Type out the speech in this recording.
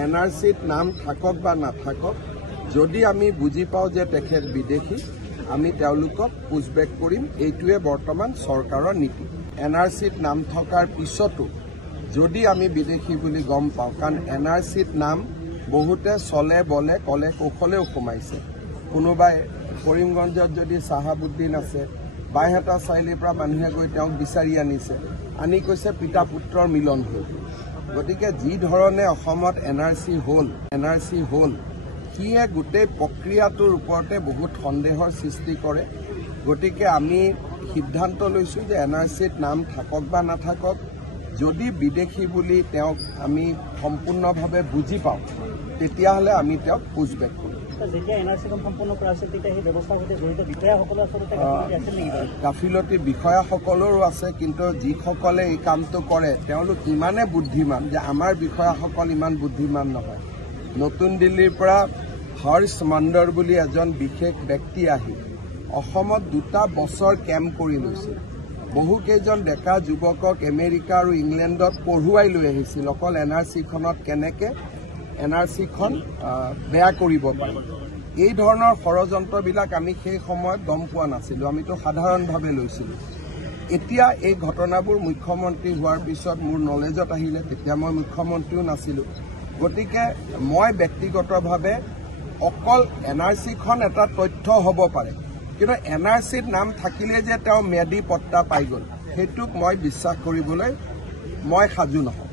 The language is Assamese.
NRCত নাম থাকক বা নাথাকক যদি আমি বুজি পাওঁ যে তেখেত বিদেশী আমি তেওঁলোকক পুছবেক কৰিম এইটোৱে বৰ্তমান চৰকাৰৰ নীতি NRCত নাম থকাৰ পিছতো যদি আমি বিদেশী বুলি গম পাওঁ কাৰণ NRCত নাম বহুতে চলে বলে কলে কৌশলেও সোমাইছে কোনোবাই কৰিমগঞ্জত যদি সাহাবুদ্দিন আছে বাইহাটা চাৰিলিৰ পৰা মানুহে গৈ তেওঁক বিচাৰি আনিছে আনি কৈছে পিতা পুত্ৰৰ মিলন হ'ল গতিকে যি ধৰণে অসমত NRC হ'ল সিয়ে গোটেই প্ৰক্ৰিয়াটোৰ ওপৰতে বহুত সন্দেহৰ সৃষ্টি কৰে গতিকে আমি সিদ্ধান্ত লৈছোঁ যে NRCত নাম থাকক বা নাথাকক যদি বিদেশী বুলি তেওঁক আমি সম্পূৰ্ণভাৱে বুজি পাওঁ তেতিয়াহ'লে আমি তেওঁক পুছবেক কৰিম যেতিয়া NRCখন সম্পূৰ্ণ কৰা আছিল তেতিয়া সেই ব্যৱস্থাৰ সৈতে জড়িত বিষয়াসকলৰ আচলতে আছিল নেকি গাফিলতি বিষয়াসকলৰো আছে কিন্তু যিসকলে এই কামটো কৰে তেওঁলোক ইমানে বুদ্ধিমান যে আমাৰ বিষয়াসকল ইমান বুদ্ধিমান নহয় নতুন দিল্লীৰ পৰা হৰ্ষ মণ্ডৰ বুলি এজন বিশেষ ব্যক্তি আহি অসমত 2টা বছৰ কেম্প কৰি লৈছিল বহুকেইজন ডেকা যুৱকক আমেৰিকা আৰু ইংলেণ্ডত পঢ়ুৱাই লৈ আহিছিল অকল NRCখনত কেনেকৈ NRCখন বেয়া কৰিব পাৰে এই ধৰণৰ ষড়যন্ত্ৰবিলাক আমি সেই সময়ত গম পোৱা নাছিলোঁ আমিতো সাধাৰণভাৱে লৈছিলোঁ এতিয়া এই ঘটনাবোৰ মুখ্যমন্ত্ৰী হোৱাৰ পিছত মোৰ নলেজত আহিলে তেতিয়া মই মুখ্যমন্ত্ৰীও নাছিলোঁ গতিকে মই ব্যক্তিগতভাৱে অকল NRCখন এটা তথ্য হ'ব পাৰে কিন্তু NRCত নাম থাকিলে যে তেওঁ ম্যাদী পট্টা পাই গ'ল সেইটোক মই বিশ্বাস কৰিবলৈ মই সাজু নহওঁ